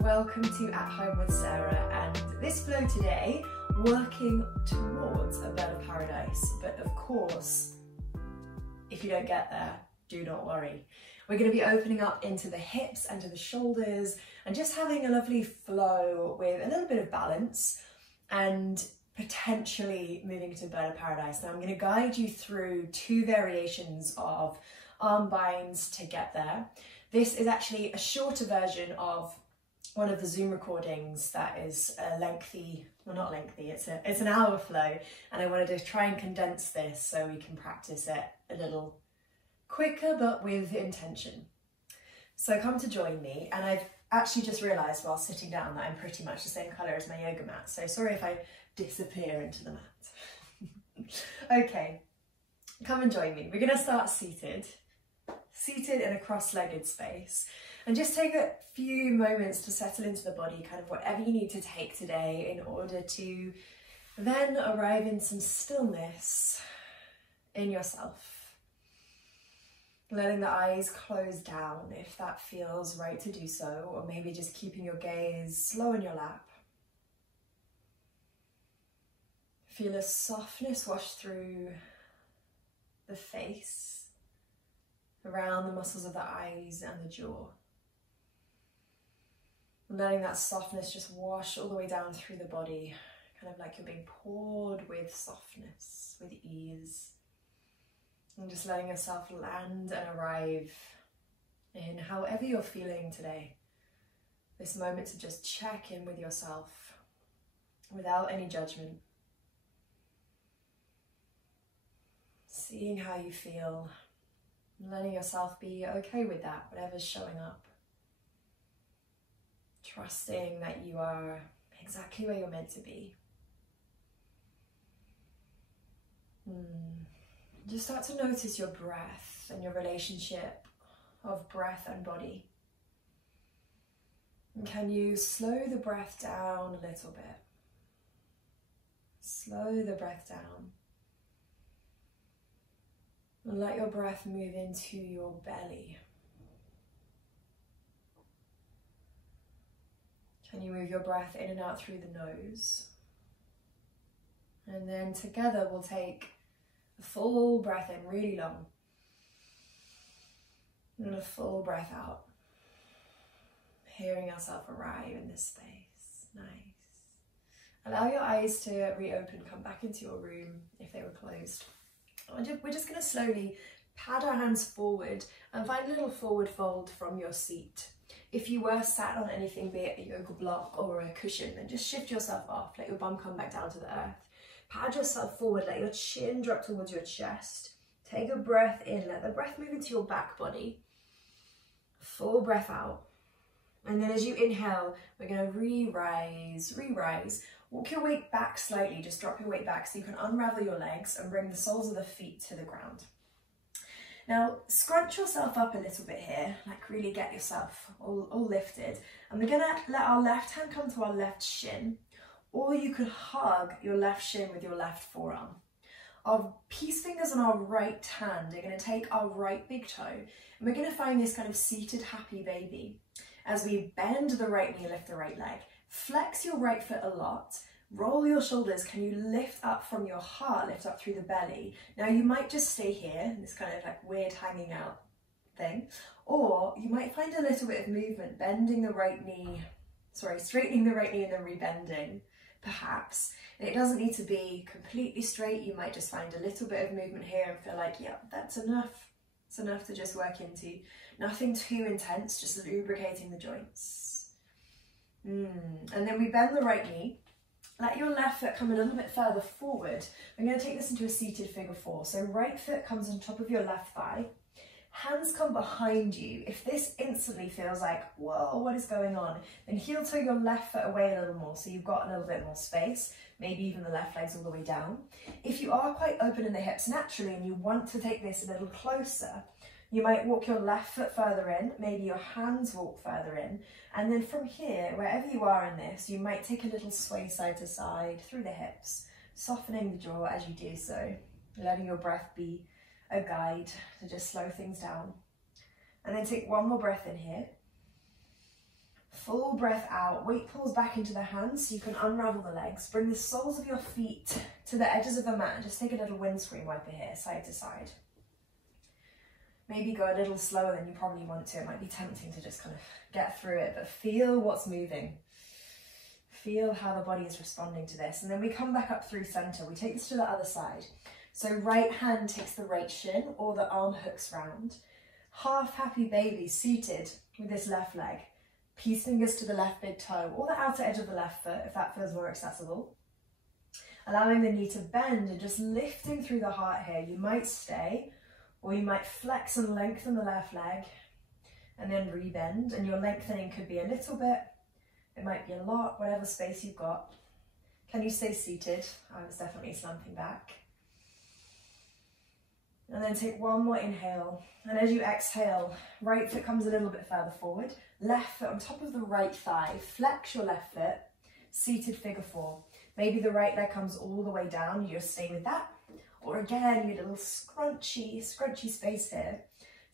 welcome to At Home with Sarah, and this flow today, working towards a bird of paradise. But of course, if you don't get there, do not worry. We're going to be opening up into the hips and to the shoulders and just having a lovely flow with a little bit of balance and potentially moving to bird of paradise. Now I'm going to guide you through two variations of arm binds to get there. This is actually a shorter version of one of the Zoom recordings that is a lengthy, well not lengthy, it's an hour flow, and I wanted to try and condense this so we can practice it a little quicker but with intention. So come to join me, and I've actually just realised while sitting down that I'm pretty much the same colour as my yoga mat, so sorry if I disappear into the mat. Okay, come and join me. We're going to start seated in a cross-legged space, and just take a few moments to settle into the body, kind of whatever you need to take today in order to then arrive in some stillness in yourself. Letting the eyes close down if that feels right to do so, or maybe just keeping your gaze slow in your lap. Feel a softness wash through the face, around the muscles of the eyes and the jaw. And letting that softness just wash all the way down through the body, kind of like you're being poured with softness, with ease. And just letting yourself land and arrive in however you're feeling today. This moment to just check in with yourself without any judgment. Seeing how you feel. Letting yourself be okay with that, whatever's showing up. Trusting that you are exactly where you're meant to be. Just start to notice your breath and your relationship of breath and body. And can you slow the breath down a little bit? Slow the breath down. And let your breath move into your belly. Can you move your breath in and out through the nose? And then together we'll take a full breath in, really long. And a full breath out. Hearing yourself arrive in this space. Nice. Allow your eyes to reopen, come back into your room if they were closed. We're just going to slowly pad our hands forward and find a little forward fold from your seat. If you were sat on anything, be it a yoga block or a cushion, then just shift yourself off, let your bum come back down to the earth. Pad yourself forward, let your chin drop towards your chest. Take a breath in, let the breath move into your back body. Full breath out. And then as you inhale, we're going to re-rise. Walk your weight back slightly, just drop your weight back so you can unravel your legs and bring the soles of the feet to the ground. Now, scrunch yourself up a little bit here, like really get yourself all lifted. And we're gonna let our left hand come to our left shin, or you could hug your left shin with your left forearm. Our peace fingers on our right hand are gonna take our right big toe, and we're gonna find this kind of seated happy baby. As we bend the right knee, lift the right leg. Flex your right foot a lot, roll your shoulders. Can you lift up from your heart, lift up through the belly? Now you might just stay here, this kind of like weird hanging out thing, or you might find a little bit of movement, bending the right knee, straightening the right knee and then rebending, perhaps. And it doesn't need to be completely straight, you might just find a little bit of movement here and feel like, yeah, that's enough. It's enough to just work into. Nothing too intense, just lubricating the joints. And then we bend the right knee. Let your left foot come a little bit further forward. I'm going to take this into a seated figure four. So right foot comes on top of your left thigh. Hands come behind you. If this instantly feels like, whoa, what is going on? Then heel toe your left foot away a little more so you've got a little bit more space. Maybe even the left leg's all the way down. If you are quite open in the hips naturally and you want to take this a little closer, you might walk your left foot further in, maybe your hands walk further in, and then from here, wherever you are in this, you might take a little sway side to side through the hips, softening the jaw as you do so, letting your breath be a guide to just slow things down. And then take one more breath in here. Full breath out, weight pulls back into the hands so you can unravel the legs. Bring the soles of your feet to the edges of the mat. Just take a little windscreen wiper here, side to side. Maybe go a little slower than you probably want to. It might be tempting to just kind of get through it, but feel what's moving. Feel how the body is responding to this. And then we come back up through center. We take this to the other side. So right hand takes the right shin or the arm hooks round. Half happy baby seated with this left leg. Peace fingers to the left big toe or the outer edge of the left foot if that feels more accessible. Allowing the knee to bend and just lifting through the heart here. You might stay or you might flex and lengthen the left leg and then rebend, and your lengthening could be a little bit, it might be a lot, whatever space you've got. Can you stay seated? I was definitely slumping back. And then take one more inhale, and as you exhale, right foot comes a little bit further forward, left foot on top of the right thigh, flex your left foot, seated figure four. Maybe the right leg comes all the way down, you just stay with that. Or again, you get a little scrunchy space here.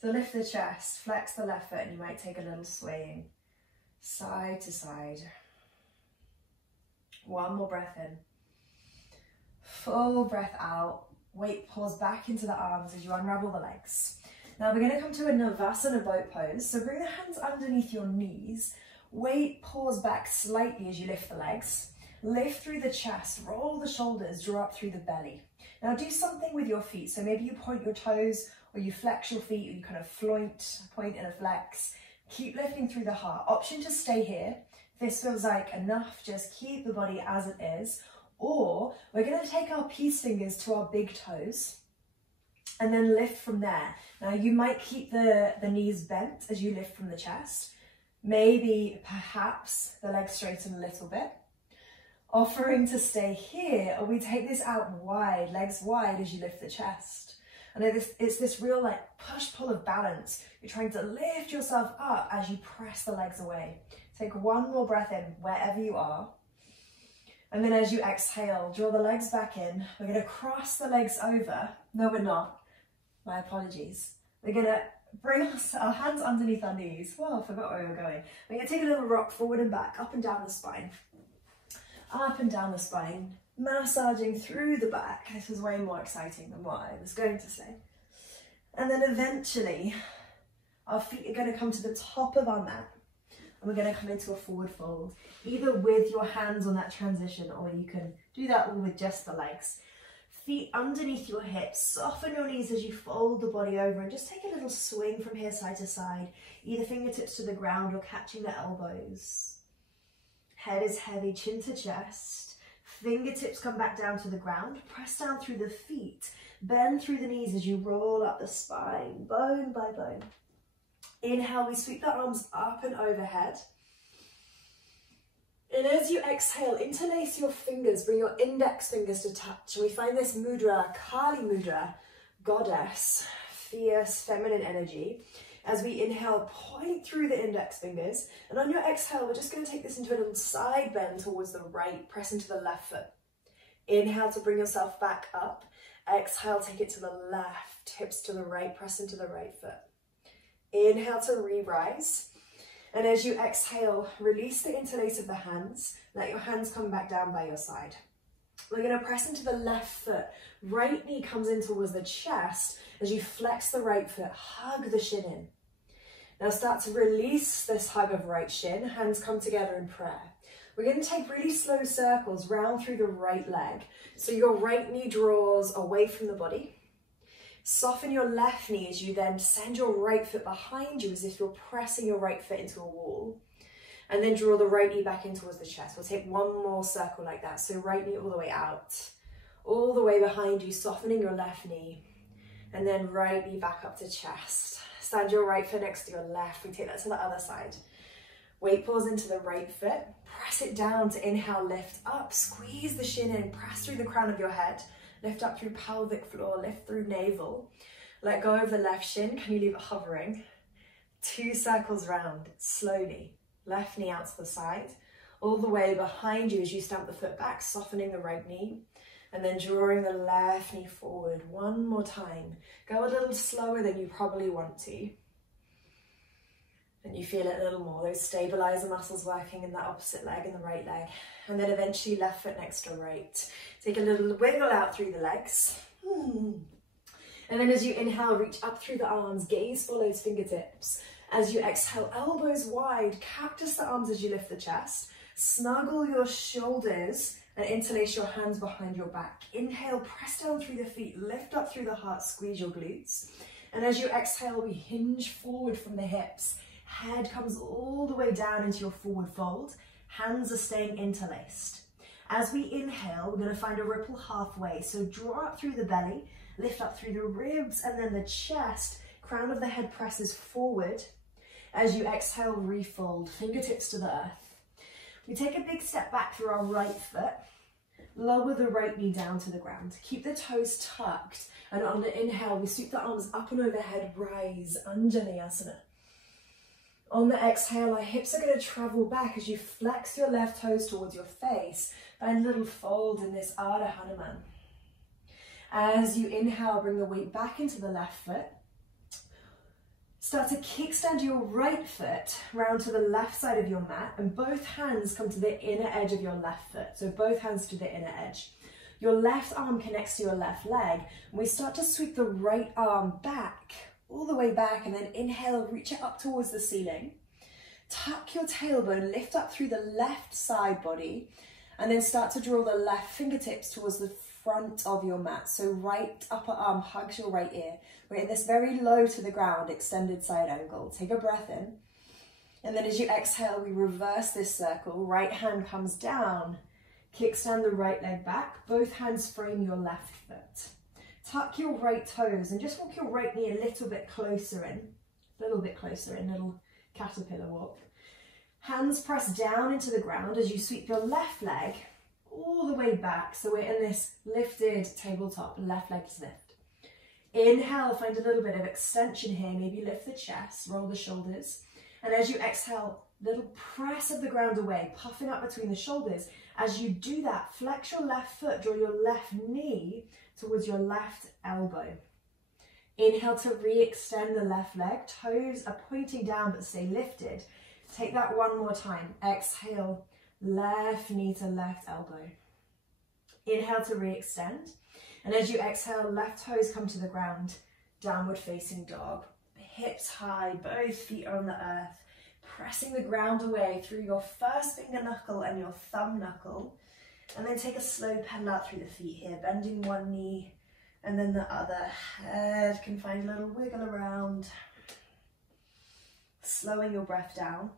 So lift the chest, flex the left foot, and you might take a little swaying side to side. One more breath in. Full breath out. Weight pulls back into the arms as you unravel the legs. Now we're going to come to a Navasana boat pose. So bring the hands underneath your knees. Weight pulls back slightly as you lift the legs. Lift through the chest, roll the shoulders, draw up through the belly. Now do something with your feet. So maybe you point your toes or you flex your feet, or you kind of point and a flex. Keep lifting through the heart. Option to stay here. This feels like enough. Just keep the body as it is. Or we're going to take our peace fingers to our big toes and then lift from there. Now you might keep the knees bent as you lift from the chest. Maybe, perhaps, the legs straighten a little bit. Offering to stay here, or we take this out wide, legs wide as you lift the chest. And it's this real like push-pull of balance. You're trying to lift yourself up as you press the legs away. Take one more breath in wherever you are. And then as you exhale, draw the legs back in. We're going to cross the legs over. No, we're not. My apologies. We're going to bring our hands underneath our knees. Well, I forgot where we were going. We're going to take a little rock forward and back, up and down the spine. Up and down the spine, massaging through the back. This was way more exciting than what I was going to say. And then eventually, our feet are going to come to the top of our mat. And we're going to come into a forward fold, either with your hands on that transition, or you can do that all with just the legs. Feet underneath your hips, soften your knees as you fold the body over and just take a little swing from here side to side, either fingertips to the ground or catching the elbows. Head is heavy, chin to chest. Fingertips come back down to the ground, press down through the feet, bend through the knees as you roll up the spine, bone by bone. Inhale, we sweep the arms up and overhead. And as you exhale, interlace your fingers, bring your index fingers to touch. And we find this mudra, Kali mudra, goddess, fierce feminine energy. As we inhale, point through the index fingers. And on your exhale, we're just going to take this into a little side bend towards the right, press into the left foot. Inhale to bring yourself back up. Exhale, take it to the left, hips to the right, press into the right foot. Inhale to re-rise. And as you exhale, release the interlace of the hands. Let your hands come back down by your side. We're going to press into the left foot. Right knee comes in towards the chest. As you flex the right foot, hug the shin in. Now start to release this hug of right shin. Hands come together in prayer. We're going to take really slow circles round through the right leg. So your right knee draws away from the body. Soften your left knee as you then send your right foot behind you as if you're pressing your right foot into a wall. And then draw the right knee back in towards the chest. We'll take one more circle like that. So right knee all the way out, all the way behind you, softening your left knee. And then right knee back up to chest. Stand your right foot next to your left. We take that to the other side. Weight pulls into the right foot. Press it down to inhale, lift up. Squeeze the shin in, press through the crown of your head. Lift up through pelvic floor, lift through navel. Let go of the left shin. Can you leave it hovering? 2 circles round, slowly. Left knee out to the side. All the way behind you as you stamp the foot back, softening the right knee. And then drawing the left knee forward. One more time. Go a little slower than you probably want to. And you feel it a little more, those stabilizer muscles working in that opposite leg and the right leg. And then eventually left foot next to right. Take a little wiggle out through the legs. And then as you inhale, reach up through the arms, gaze follows fingertips. As you exhale, elbows wide, cactus the arms as you lift the chest. Snuggle your shoulders and interlace your hands behind your back. Inhale, press down through the feet, lift up through the heart, squeeze your glutes. And as you exhale, we hinge forward from the hips. Head comes all the way down into your forward fold. Hands are staying interlaced. As we inhale, we're going to find a ripple halfway. So draw up through the belly, lift up through the ribs and then the chest. Crown of the head presses forward. As you exhale, refold, fingertips to the earth. We take a big step back through our right foot. Lower the right knee down to the ground. Keep the toes tucked. And on the inhale, we sweep the arms up and overhead, rise, Anjaneyasana. On the exhale, our hips are going to travel back as you flex your left toes towards your face. Find a little fold in this Ardha Hanuman. As you inhale, bring the weight back into the left foot. Start to kickstand your right foot round to the left side of your mat and both hands come to the inner edge of your left foot. So both hands to the inner edge. Your left arm connects to your left leg. And we start to sweep the right arm back, all the way back, and then inhale, reach it up towards the ceiling. Tuck your tailbone, lift up through the left side body, and then start to draw the left fingertips towards the front of your mat. So right upper arm hugs your right ear. We're in this very low to the ground, extended side angle. Take a breath in. And then as you exhale, we reverse this circle. Right hand comes down. Kickstand the right leg back. Both hands frame your left foot. Tuck your right toes and just walk your right knee a little bit closer in. Little caterpillar walk. Hands press down into the ground as you sweep your left leg all the way back. So we're in this lifted tabletop, left leg to lift. Inhale, find a little bit of extension here. Maybe lift the chest, roll the shoulders. And as you exhale, little press of the ground away, puffing up between the shoulders. As you do that, flex your left foot, draw your left knee towards your left elbow. Inhale to re-extend the left leg. Toes are pointing down but stay lifted. Take that one more time. Exhale, left knee to left elbow. Inhale to re-extend. And as you exhale, left toes come to the ground. Downward facing dog. Hips high, both feet are on the earth. Pressing the ground away through your first finger knuckle and your thumb knuckle. And then take a slow pedal out through the feet here, bending one knee and then the other. Head can find a little wiggle around. Slowing your breath down.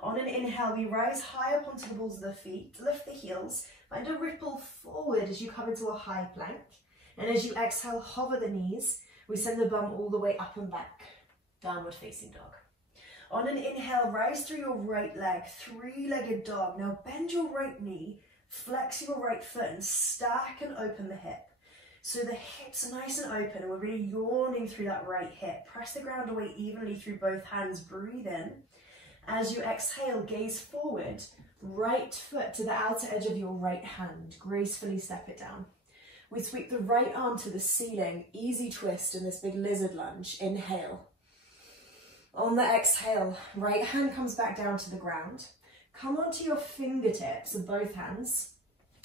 On an inhale, we rise high up onto the balls of the feet, lift the heels, find a ripple forward as you come into a high plank. And as you exhale, hover the knees. We send the bum all the way up and back, downward facing dog. On an inhale, rise through your right leg, three-legged dog. Now bend your right knee, flex your right foot and stack and open the hip. So the hips are nice and open and we're really yawning through that right hip. Press the ground away evenly through both hands, breathe in. As you exhale, gaze forward, right foot to the outer edge of your right hand, gracefully step it down. We sweep the right arm to the ceiling, easy twist in this big lizard lunge, inhale. On the exhale, right hand comes back down to the ground. Come onto your fingertips of both hands.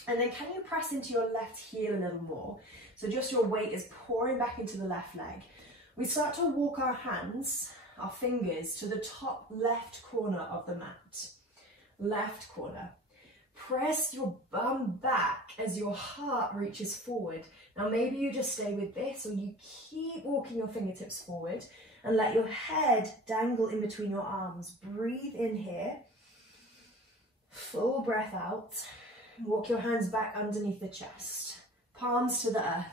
And then can you press into your left heel a little more? So just your weight is pouring back into the left leg. We start to walk our hands, our fingers, to the top left corner of the mat. Left corner. Press your bum back as your heart reaches forward. Now maybe you just stay with this or you keep walking your fingertips forward and let your head dangle in between your arms. Breathe in here. Full breath out. Walk your hands back underneath the chest. Palms to the earth.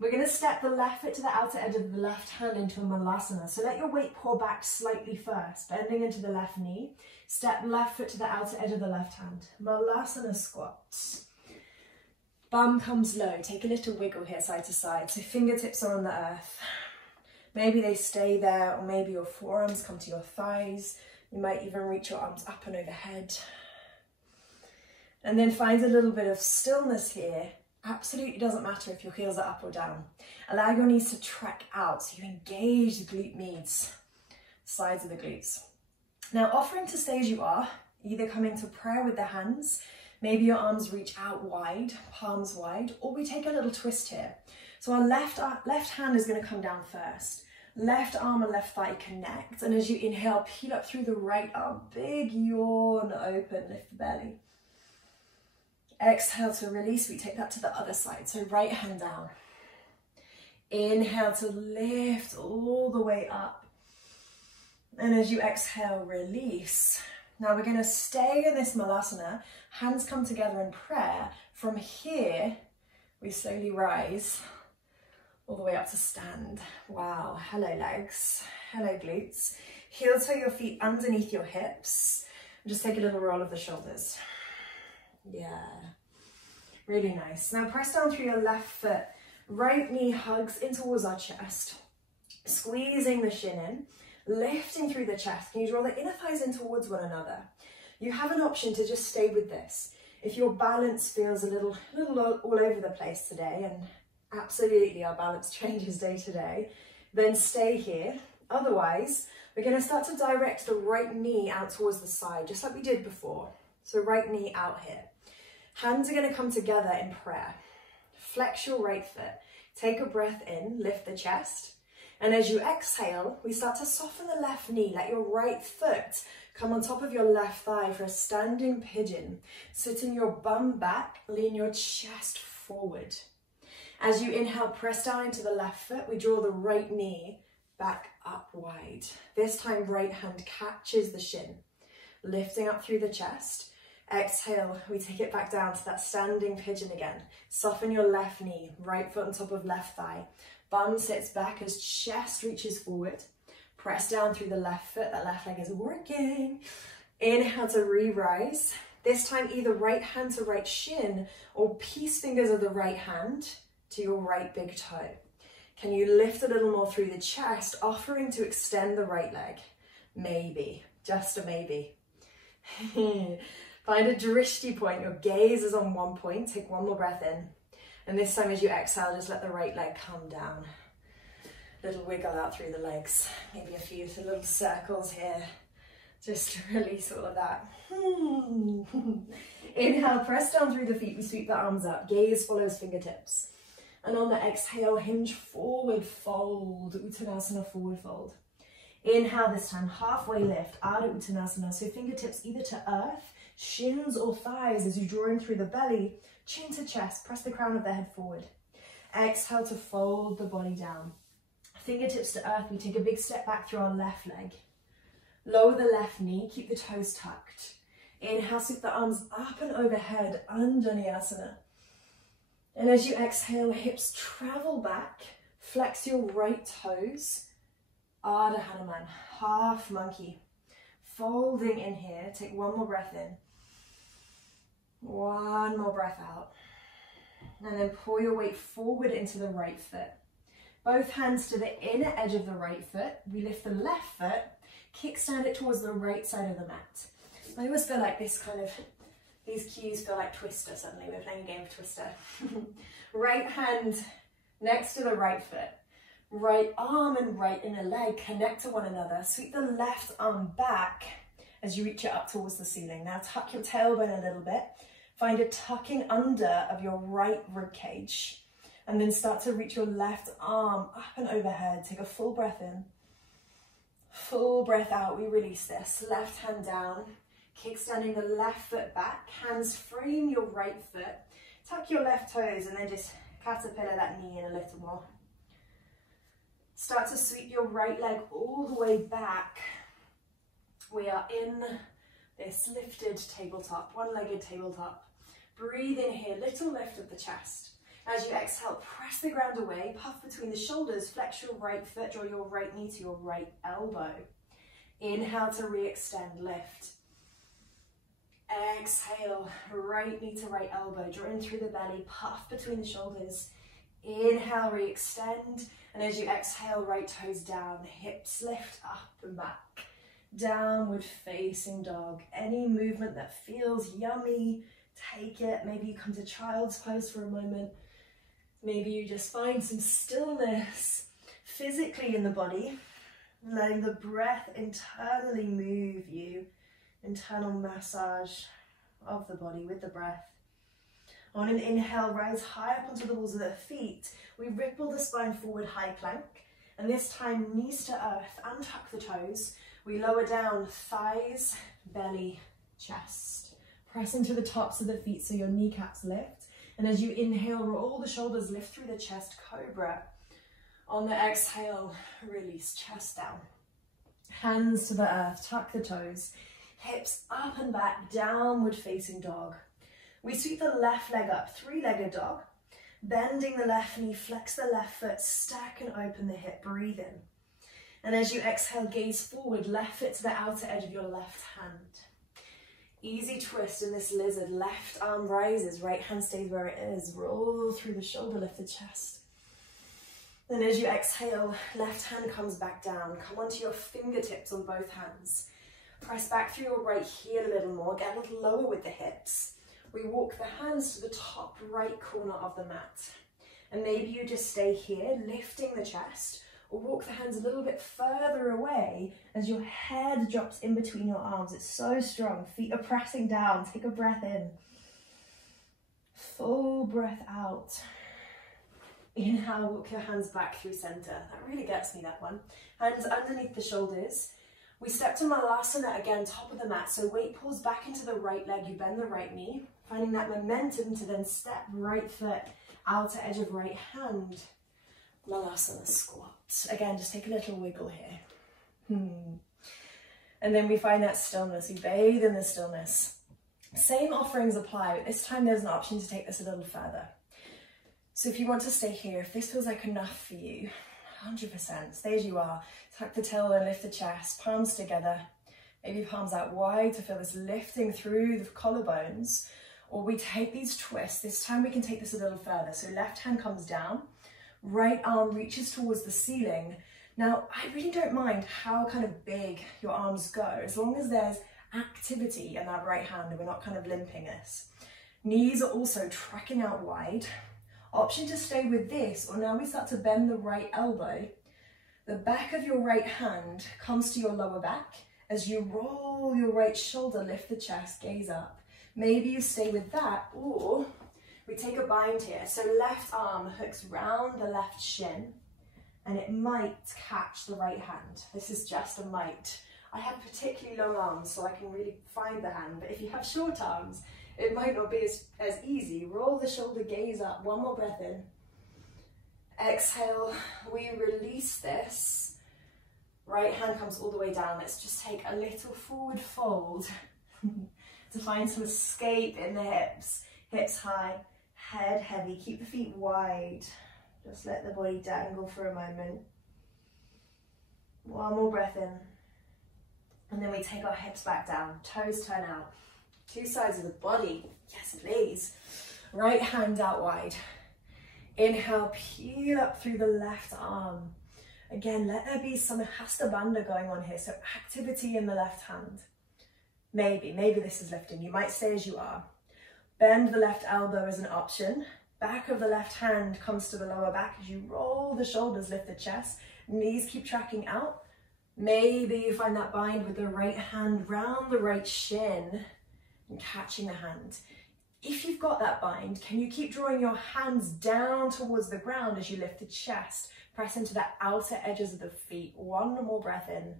We're going to step the left foot to the outer edge of the left hand into a Malasana. So let your weight pour back slightly first, bending into the left knee. Step left foot to the outer edge of the left hand. Mulasana Squats. Bum comes low. Take a little wiggle here side to side. So fingertips are on the earth. Maybe they stay there, or maybe your forearms come to your thighs. You might even reach your arms up and overhead. And then find a little bit of stillness here. Absolutely doesn't matter if your heels are up or down. Allow your knees to track out so you engage the glute meads, sides of the glutes. Now, offering to stay as you are, either coming to prayer with the hands, maybe your arms reach out wide, palms wide, or we take a little twist here. So our left hand is going to come down first. Left arm and left thigh connect. And as you inhale, peel up through the right arm. Big yawn, open, lift the belly. Exhale to release. We take that to the other side. So right hand down. Inhale to lift all the way up. And as you exhale, release. Now we're going to stay in this Malasana. Hands come together in prayer. From here, we slowly rise all the way up to stand. Wow. Hello legs. Hello glutes. Heel toe your feet underneath your hips. And just take a little roll of the shoulders. Yeah. Really nice. Now press down through your left foot. Right knee hugs in towards our chest. Squeezing the shin in. Lifting through the chest. Can you draw the inner thighs in towards one another? You have an option to just stay with this. If your balance feels a little all over the place today, and absolutely our balance changes day to day, then stay here. Otherwise, we're going to start to direct the right knee out towards the side, just like we did before. So right knee out here. Hands are going to come together in prayer. Flex your right foot. Take a breath in, lift the chest. And as you exhale, we start to soften the left knee. Let your right foot come on top of your left thigh for a standing pigeon. Sitting your bum back, lean your chest forward. As you inhale, press down into the left foot. We draw the right knee back up wide. This time, right hand catches the shin. Lifting up through the chest. Exhale, we take it back down to that standing pigeon again. Soften your left knee, right foot on top of left thigh. Bum sits back as chest reaches forward. Press down through the left foot, that left leg is working. Inhale to re-rise. This time either right hand to right shin or peace fingers of the right hand to your right big toe. Can you lift a little more through the chest, offering to extend the right leg? Maybe, just a maybe. Find a drishti point, your gaze is on one point, take one more breath in. And this time as you exhale, just let the right leg come down. Little wiggle out through the legs, maybe a few little circles here, just to release all of that. Inhale, press down through the feet, we sweep the arms up, gaze follows fingertips. And on the exhale, hinge forward fold, Uttanasana forward fold. Inhale this time, halfway lift, Ardha Uttanasana, so fingertips either to earth, shins or thighs as you draw in through the belly, chin to chest, press the crown of the head forward. Exhale to fold the body down. Fingertips to earth, we take a big step back through our left leg. Lower the left knee, keep the toes tucked. Inhale, sweep the arms up and overhead, Anjaneyasana. And as you exhale, hips travel back, flex your right toes, Ardha Hanuman, half monkey. Folding in here, take one more breath in. One more breath out. And then pull your weight forward into the right foot. Both hands to the inner edge of the right foot. We lift the left foot, kickstand it towards the right side of the mat. I always feel like these cues feel like Twister suddenly. We're playing a game of Twister. Right hand next to the right foot. Right arm and right inner leg connect to one another. Sweep the left arm back as you reach it up towards the ceiling. Now tuck your tailbone a little bit. Find a tucking under of your right rib cage. And then start to reach your left arm up and overhead. Take a full breath in. Full breath out. We release this. Left hand down. Kickstanding the left foot back. Hands frame your right foot. Tuck your left toes and then just caterpillar that knee in a little more. Start to sweep your right leg all the way back. We are in this lifted tabletop, one-legged tabletop. Breathe in here, little lift of the chest. As you exhale, press the ground away, puff between the shoulders, flex your right foot, draw your right knee to your right elbow. Inhale to re-extend, lift. Exhale, right knee to right elbow, draw in through the belly, puff between the shoulders. Inhale, re-extend, and as you exhale, right toes down, hips lift up and back. Downward facing dog. Any movement that feels yummy, take it. Maybe you come to child's pose for a moment. Maybe you just find some stillness physically in the body. letting the breath internally move you, internal massage of the body with the breath. On an inhale, rise high up onto the balls of the feet. We ripple the spine forward, high plank. And this time, knees to earth, untuck the toes. We lower down, thighs, belly, chest. Press into the tops of the feet so your kneecaps lift. And as you inhale, roll the shoulders, lift through the chest, cobra. On the exhale, release, chest down. Hands to the earth, tuck the toes. Hips up and back, downward facing dog. We sweep the left leg up, three-legged dog. Bending the left knee, flex the left foot, stack and open the hip, breathe in. And as you exhale, gaze forward, left foot to the outer edge of your left hand. Easy twist in this lizard, left arm rises, right hand stays where it is. Roll through the shoulder, lift the chest. Then as you exhale, left hand comes back down. Come onto your fingertips on both hands. Press back through your right heel a little more, get a little lower with the hips. We walk the hands to the top right corner of the mat. And maybe you just stay here, lifting the chest, or walk the hands a little bit further away as your head drops in between your arms. It's so strong. Feet are pressing down. Take a breath in. Full breath out. Inhale, walk your hands back through center. That really gets me, that one. Hands underneath the shoulders. We step to Malasana again, top of the mat. So weight pulls back into the right leg. You bend the right knee. Finding that momentum to then step right foot, outer edge of right hand. Mulasana Squats. Again, just take a little wiggle here. And then we find that stillness. We bathe in the stillness. Same offerings apply, but this time there's an option to take this a little further. So if you want to stay here, if this feels like enough for you, 100%, stay as you are. Tuck the tailbone, lift the chest, palms together. Maybe palms out wide to feel this lifting through the collarbones. Or we take these twists. This time we can take this a little further. So left hand comes down, right arm reaches towards the ceiling. Now, I really don't mind how kind of big your arms go, as long as there's activity in that right hand and we're not kind of limping this. Knees are also tracking out wide. Option to stay with this, or now we start to bend the right elbow. The back of your right hand comes to your lower back. As you roll your right shoulder, lift the chest, gaze up. Maybe you stay with that, or we take a bind here. So left arm hooks round the left shin, and it might catch the right hand. This is just a might. I have particularly long arms, so I can really find the hand, but if you have short arms, it might not be as easy. Roll the shoulder, gaze up, one more breath in. Exhale, we release this. Right hand comes all the way down. Let's just take a little forward fold to find some escape in the hips. Hips high, head heavy. Keep the feet wide. Just let the body dangle for a moment. One more breath in. And then we take our hips back down. Toes turn out. Two sides of the body. Yes, please. Right hand out wide. Inhale, peel up through the left arm. Again, let there be some hasta bandha going on here. So activity in the left hand. Maybe this is lifting. You might stay as you are. Bend the left elbow as an option. Back of the left hand comes to the lower back as you roll the shoulders, lift the chest. Knees keep tracking out. Maybe you find that bind with the right hand round the right shin and catching the hand. If you've got that bind, can you keep drawing your hands down towards the ground as you lift the chest? Press into the outer edges of the feet. One more breath in.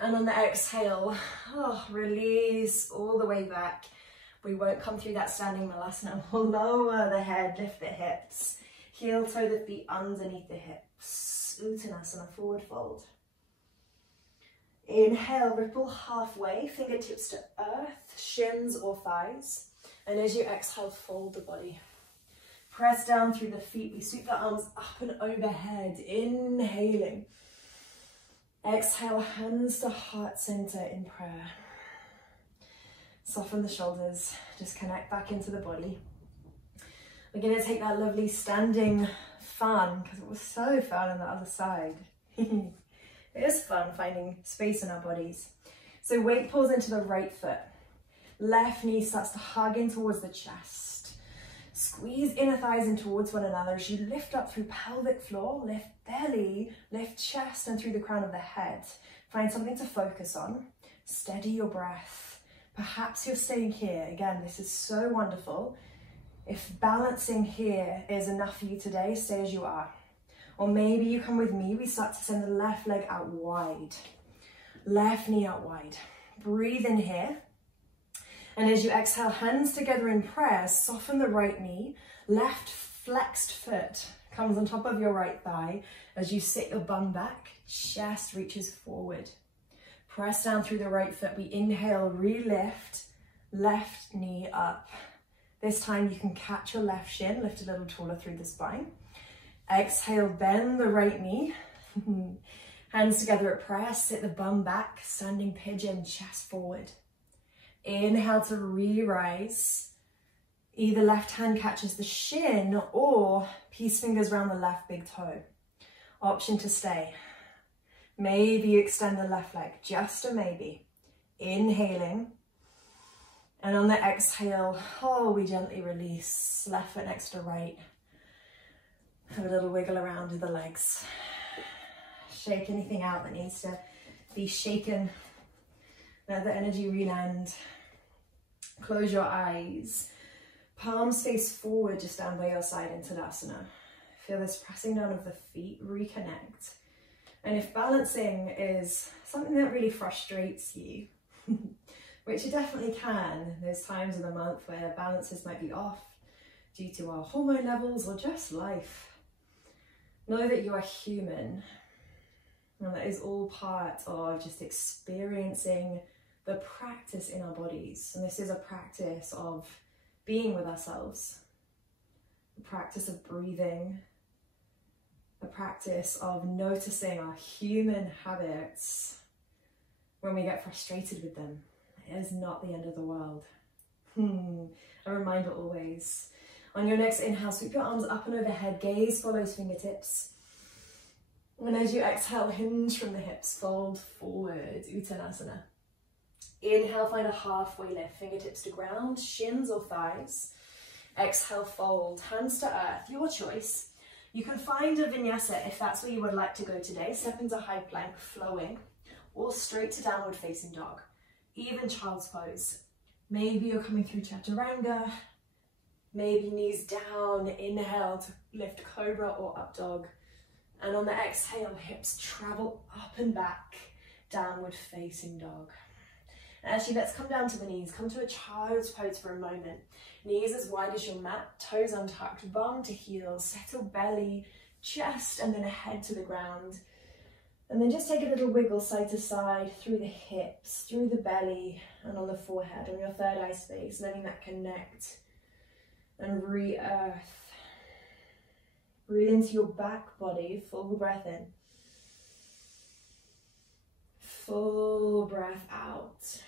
And on the exhale, release all the way back. We won't come through that standing Malasana. We'll lower the head, lift the hips. Heel toe the feet underneath the hips. Uttanasana, forward fold. Inhale, ripple halfway, fingertips to earth, shins or thighs. And as you exhale, fold the body. Press down through the feet. We sweep the arms up and overhead, inhaling. Exhale, hands to heart center in prayer. Soften the shoulders, just connect back into the body. We're going to take that lovely standing fun, because it was so fun on the other side. It is fun finding space in our bodies. So weight pulls into the right foot. Left knee starts to hug in towards the chest. Squeeze inner thighs in towards one another as you lift up through pelvic floor, lift belly, lift chest and through the crown of the head. Find something to focus on. Steady your breath. Perhaps you're staying here. Again, this is so wonderful. If balancing here is enough for you today, stay as you are. Or maybe you come with me, we start to send the left leg out wide. Left knee out wide. Breathe in here. And as you exhale, hands together in prayer, soften the right knee. Left flexed foot comes on top of your right thigh as you sit your bum back, chest reaches forward. Press down through the right foot. We inhale, re-lift, left knee up. This time you can catch your left shin, lift a little taller through the spine. Exhale, bend the right knee. Hands together at prayer, sit the bum back, standing pigeon, chest forward. Inhale to re-rise. Either left hand catches the shin or peace fingers around the left big toe. Option to stay. Maybe you extend the left leg, just a maybe. Inhaling. And on the exhale, we gently release. Left foot next to right. Have a little wiggle around with the legs. Shake anything out that needs to be shaken. Let the energy re-land. Close your eyes. Palms face forward, just down by your side in Tadasana. Feel this pressing down of the feet, reconnect. And if balancing is something that really frustrates you, which it definitely can, there's times of the month where balances might be off due to our hormone levels or just life. Know that you are human, and that is all part of just experiencing the practice in our bodies. And this is a practice of being with ourselves, a practice of breathing, a practice of noticing our human habits when we get frustrated with them. It is not the end of the world. A reminder always. On your next inhale, sweep your arms up and overhead, gaze follows fingertips. And as you exhale, hinge from the hips, fold forward, Uttanasana. Inhale, find a halfway lift, fingertips to ground, shins or thighs. Exhale, fold, hands to earth, your choice. You can find a vinyasa if that's where you would like to go today. Step into high plank, flowing, or straight to downward facing dog. Even child's pose. Maybe you're coming through chaturanga. Maybe knees down, inhale to lift cobra or up dog. And on the exhale, hips travel up and back, downward facing dog. Actually, let's come down to the knees. Come to a child's pose for a moment. Knees as wide as your mat, toes untucked, bum to heel, settle belly, chest, and then head to the ground. And then just take a little wiggle side to side through the hips, through the belly, and on the forehead, on your third eye space, letting that connect and re-earth. Breathe into your back body, full breath in. Full breath out.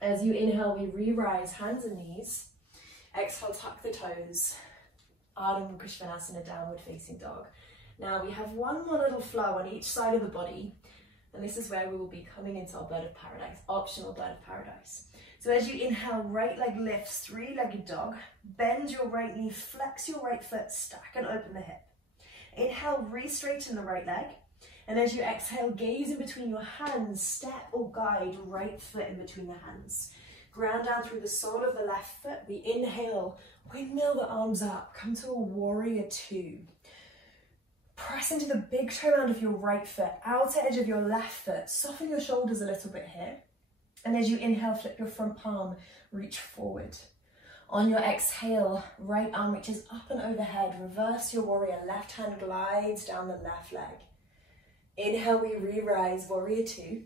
As you inhale, we re-rise, hands and knees. Exhale, tuck the toes. Ardha Mukha Svanasana, downward facing dog. Now we have one more little flow on each side of the body. And this is where we will be coming into our bird of paradise, optional bird of paradise. So as you inhale, right leg lifts, three-legged dog. Bend your right knee, flex your right foot, stack and open the hip. Inhale, re-straighten the right leg. And as you exhale, gaze in between your hands, step or guide right foot in between the hands. Ground down through the sole of the left foot. We inhale, windmill the arms up, come to a warrior two. Press into the big toe round of your right foot, outer edge of your left foot. Soften your shoulders a little bit here. And as you inhale, flip your front palm, reach forward. On your exhale, right arm reaches up and overhead. Reverse your warrior, left hand glides down the left leg. Inhale, we re-rise, warrior two.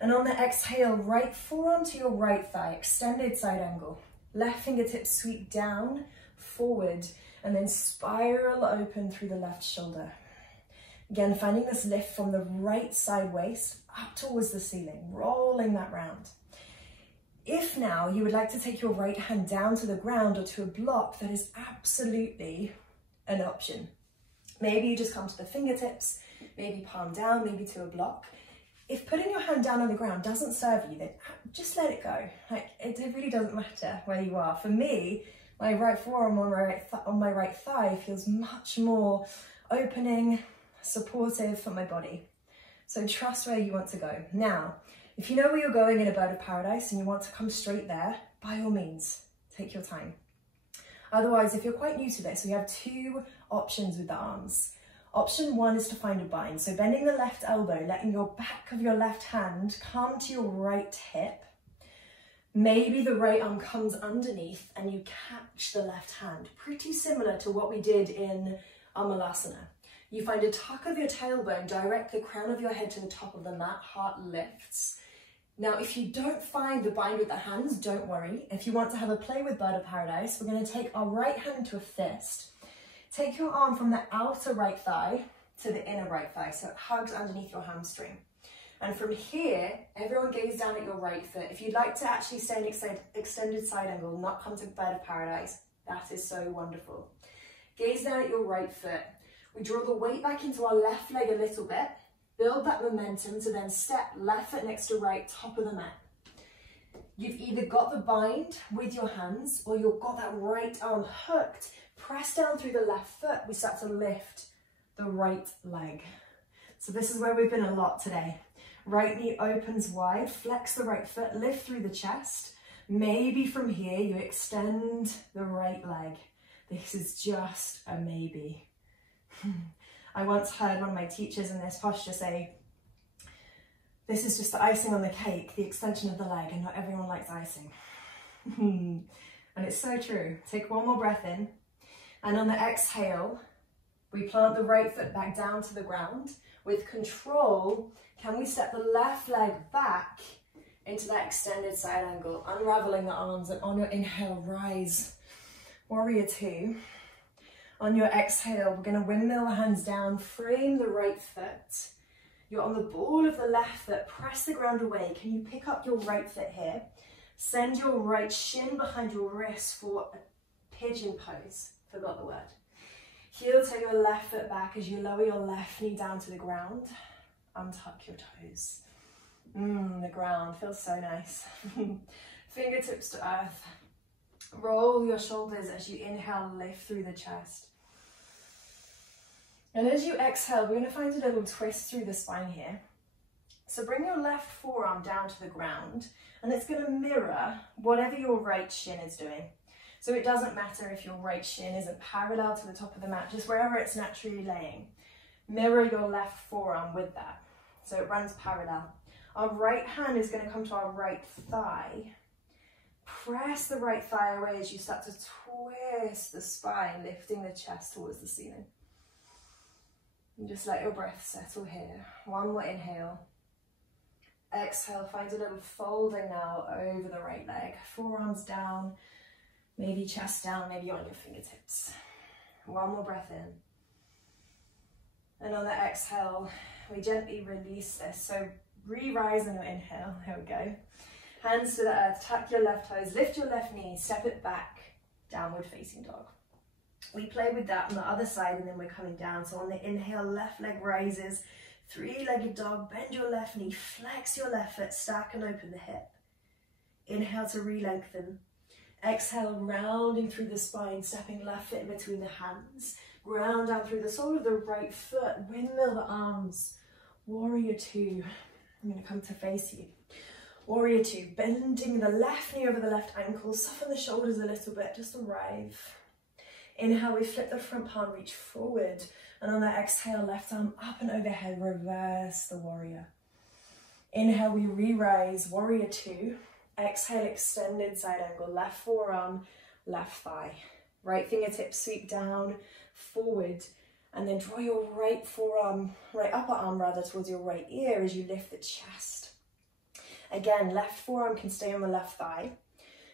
And on the exhale, right forearm to your right thigh, extended side angle. Left fingertips sweep down, forward, and then spiral open through the left shoulder. Again, finding this lift from the right side waist up towards the ceiling, rolling that round. If now you would like to take your right hand down to the ground or to a block, that is absolutely an option. Maybe you just come to the fingertips, maybe palm down, maybe to a block. If putting your hand down on the ground doesn't serve you, then just let it go. Like, it really doesn't matter where you are. For me, my right forearm on my right thigh feels much more opening, supportive for my body. So trust where you want to go. Now, if you know where you're going in a bird of paradise and you want to come straight there, by all means, take your time. Otherwise, if you're quite new to this, we have two options with the arms. Option one is to find a bind. So bending the left elbow, letting your back of your left hand come to your right hip. Maybe the right arm comes underneath and you catch the left hand. Pretty similar to what we did in our Malasana. You find a tuck of your tailbone, direct the crown of your head to the top of the mat, heart lifts. Now, if you don't find the bind with the hands, don't worry. If you want to have a play with Bird of Paradise, we're going to take our right hand into a fist. Take your arm from the outer right thigh to the inner right thigh, so it hugs underneath your hamstring. And from here, everyone gaze down at your right foot. If you'd like to actually stay in extended side angle, not come to Bird of Paradise, that is so wonderful. Gaze down at your right foot. We draw the weight back into our left leg a little bit. Build that momentum to then step left foot next to right, top of the mat. You've either got the bind with your hands or you've got that right arm hooked. Press down through the left foot. We start to lift the right leg. So this is where we've been a lot today. Right knee opens wide, flex the right foot, lift through the chest. Maybe from here you extend the right leg. This is just a maybe. I once heard one of my teachers in this posture say, this is just the icing on the cake, the extension of the leg, and not everyone likes icing. And it's so true. Take one more breath in, and on the exhale, we plant the right foot back down to the ground. With control, can we step the left leg back into that extended side angle, unraveling the arms, and on your inhale, rise. Warrior two. On your exhale, we're going to windmill the hands down, frame the right foot. You're on the ball of the left foot, press the ground away. Can you pick up your right foot here? Send your right shin behind your wrist for a pigeon pose. Forgot the word. Heel to your left foot back as you lower your left knee down to the ground. Untuck your toes. The ground feels so nice. Fingertips to earth. Roll your shoulders as you inhale, lift through the chest. And as you exhale, we're going to find a little twist through the spine here. So bring your left forearm down to the ground, and it's going to mirror whatever your right shin is doing. So it doesn't matter if your right shin isn't parallel to the top of the mat, just wherever it's naturally laying. Mirror your left forearm with that, so it runs parallel. Our right hand is going to come to our right thigh. Press the right thigh away as you start to twist the spine, lifting the chest towards the ceiling. And just let your breath settle here. One more inhale. Exhale, find a little folding now over the right leg. Forearms down, maybe chest down, maybe on your fingertips. One more breath in. And on the exhale, we gently release this. So re-rise on your inhale. Here we go. Hands to the earth, tuck your left toes, lift your left knee, step it back, downward facing dog. We play with that on the other side and then we're coming down. So on the inhale, left leg rises, three-legged dog, bend your left knee, flex your left foot, stack and open the hip. Inhale to re-lengthen. Exhale, rounding through the spine, stepping left foot in between the hands. Ground down through the sole of the right foot, windmill the arms. Warrior two. I'm going to come to face you. Warrior two, bending the left knee over the left ankle, soften the shoulders a little bit, just arrive. Inhale, we flip the front palm, reach forward. And on the exhale, left arm up and overhead, reverse the warrior. Inhale, we re-rise, warrior two. Exhale, extended side angle, left forearm, left thigh. Right fingertips sweep down, forward. And then draw your right forearm, right upper arm rather, towards your right ear as you lift the chest. Again, left forearm can stay on the left thigh.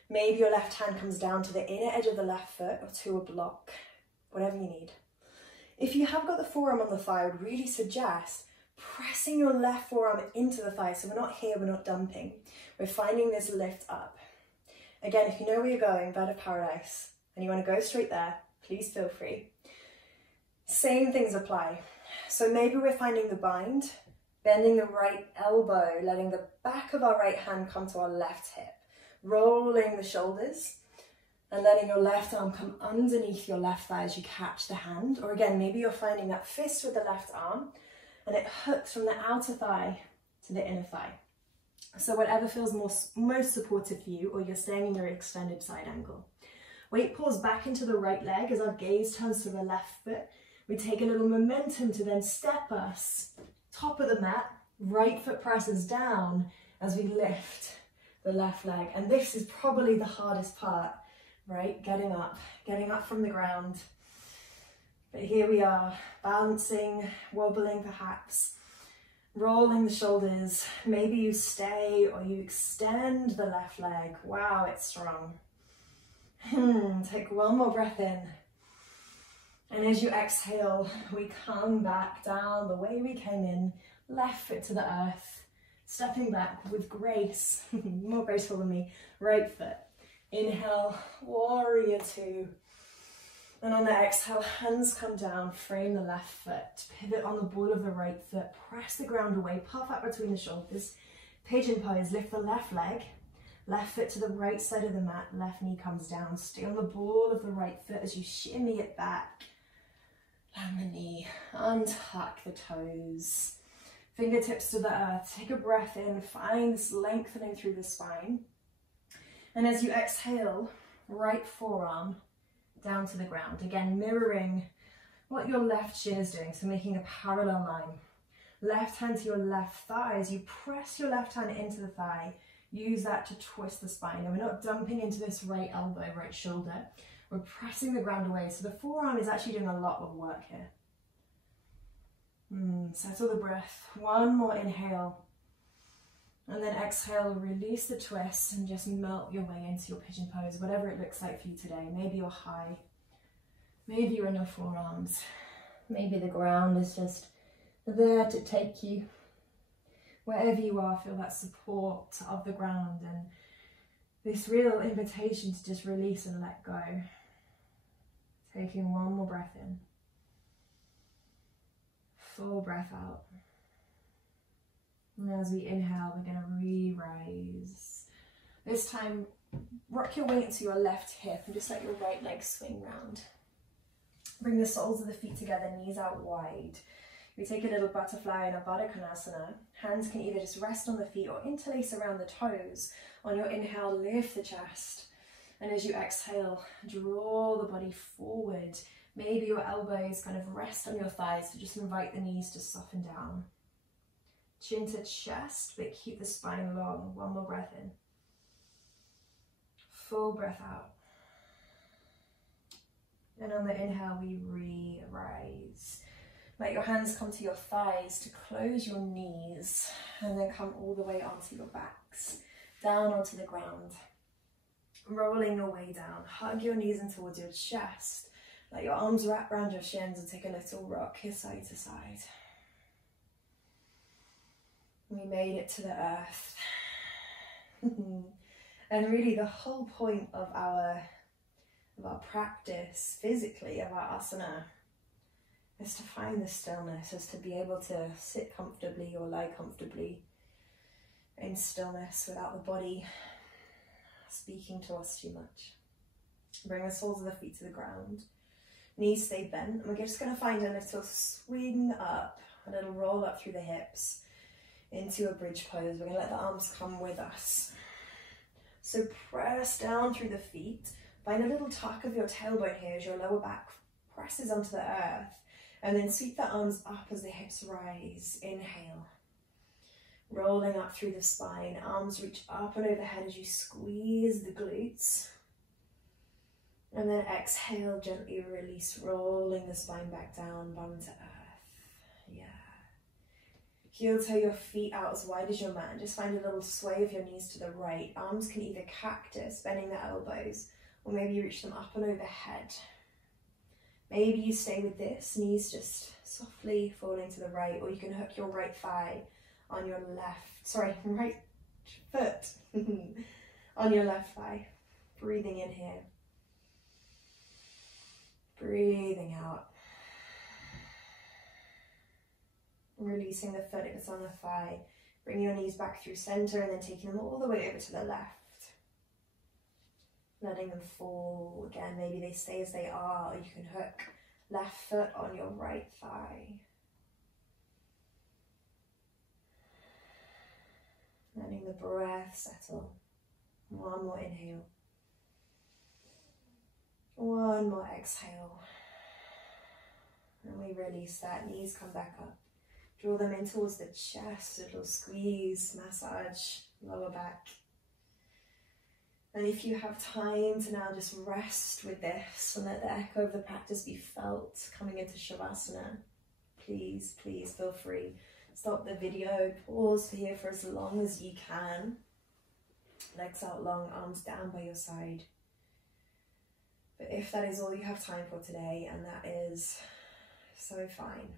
Maybe your left hand comes down to the inner edge of the left foot or to a block, whatever you need. If you have got the forearm on the thigh, I would really suggest pressing your left forearm into the thigh. So we're not here, we're not dumping. We're finding this lift up. Again, if you know where you're going, Bird of Paradise, and you want to go straight there, please feel free. Same things apply. So maybe we're finding the bind Bending the right elbow, letting the back of our right hand come to our left hip. Rolling the shoulders and letting your left arm come underneath your left thigh as you catch the hand. Or again, maybe you're finding that fist with the left arm and it hooks from the outer thigh to the inner thigh. So whatever feels most supportive for you, or you're staying in your extended side angle. Weight pulls back into the right leg as our gaze turns to the left foot. We take a little momentum to then step us top of the mat, right foot presses down as we lift the left leg. And this is probably the hardest part, right? Getting up from the ground. But here we are, balancing, wobbling perhaps, rolling the shoulders. Maybe you stay or you extend the left leg. Wow, it's strong. Take one more breath in. And as you exhale, we come back down the way we came in, left foot to the earth, stepping back with grace, more graceful than me, right foot. Inhale, warrior two. And on the exhale, hands come down, frame the left foot, pivot on the ball of the right foot, press the ground away, puff up between the shoulders, pigeon pose, lift the left leg, left foot to the right side of the mat, left knee comes down, stay on the ball of the right foot as you shimmy it back. Land the knee, untuck the toes, fingertips to the earth, take a breath in, find this lengthening through the spine. And as you exhale, right forearm down to the ground. Again, mirroring what your left shin is doing, so making a parallel line. Left hand to your left thigh, as you press your left hand into the thigh, use that to twist the spine. And we're not dumping into this right elbow, right shoulder. We're pressing the ground away, so the forearm is actually doing a lot of work here. Settle the breath. One more inhale. And then exhale, release the twist and just melt your way into your pigeon pose, whatever it looks like for you today. Maybe you're high, maybe you're in your forearms, maybe the ground is just there to take you. Wherever you are, feel that support of the ground and this real invitation to just release and let go. Taking one more breath in. Full breath out. And as we inhale, we're going to re-rise. This time, rock your weight into your left hip and just let your right leg swing round. Bring the soles of the feet together, knees out wide. We take a little butterfly in our Baddha Konasana. Hands can either just rest on the feet or interlace around the toes. On your inhale, lift the chest. And as you exhale, draw the body forward. Maybe your elbows kind of rest on your thighs, so just invite the knees to soften down. Chin to chest, but keep the spine long. One more breath in. Full breath out. And on the inhale, we re-rise. Let your hands come to your thighs to close your knees and then come all the way onto your backs, down onto the ground. Rolling your way down, hug your knees in towards your chest. Let your arms wrap around your shins and take a little rock here side to side. We made it to the earth. And really the whole point of our practice physically, of our asana, is to find the stillness, is to be able to sit comfortably or lie comfortably in stillness without the body speaking to us too much. Bring the soles of the feet to the ground. Knees stay bent. And we're just going to find a little swing up, a little roll up through the hips into a bridge pose. We're going to let the arms come with us. So press down through the feet. Find a little tuck of your tailbone here as your lower back presses onto the earth. And then sweep the arms up as the hips rise. Inhale. Rolling up through the spine. Arms reach up and overhead as you squeeze the glutes. And then exhale, gently release, rolling the spine back down, bum to earth. Yeah. Heel toe your feet out as wide as your mat. Just find a little sway of your knees to the right. Arms can either cactus, bending the elbows, or maybe you reach them up and overhead. Maybe you stay with this, knees just softly falling to the right, or you can hook your right thigh on your right foot on your left thigh. Breathing in here. Breathing out. releasing the foot if it's on the thigh. Bring your knees back through center and then taking them all the way over to the left. Letting them fall. Again, maybe they stay as they are, or you can hook left foot on your right thigh. Letting the breath settle. One more inhale. One more exhale. And we release that. Knees come back up. Draw them in towards the chest. A little squeeze, massage, lower back. And if you have time to now just rest with this and let the echo of the practice be felt coming into Shavasana, please, please feel free. Stop the video, pause here for as long as you can. Legs out long, arms down by your side. But if that is all you have time for today, and that is so fine,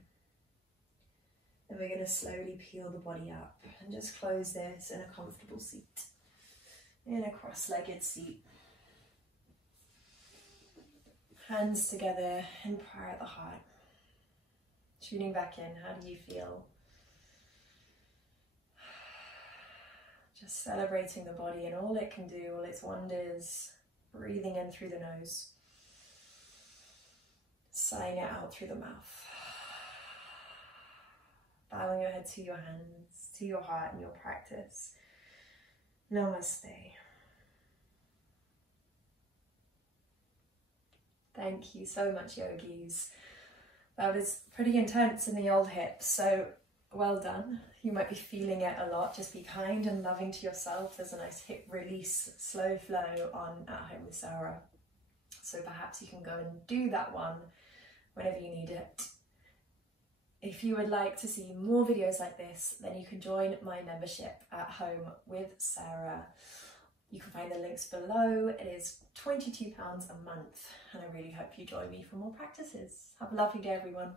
then we're going to slowly peel the body up and just close this in a comfortable seat. In a cross-legged seat. Hands together in prayer at the heart. Tuning back in, how do you feel? Just celebrating the body and all it can do, all its wonders. Breathing in through the nose. Sighing it out through the mouth. Bowing your head to your hands, to your heart and your practice. Namaste. Thank you so much, yogis. That was pretty intense in the old hips, so well done. You might be feeling it a lot. Just be kind and loving to yourself. There's a nice hip release, slow flow on At Home with Sarah. So perhaps you can go and do that one whenever you need it. If you would like to see more videos like this, then you can join my membership At Home with Sarah. You can find the links below. It is £22 a month, and I really hope you join me for more practices. Have a lovely day, everyone.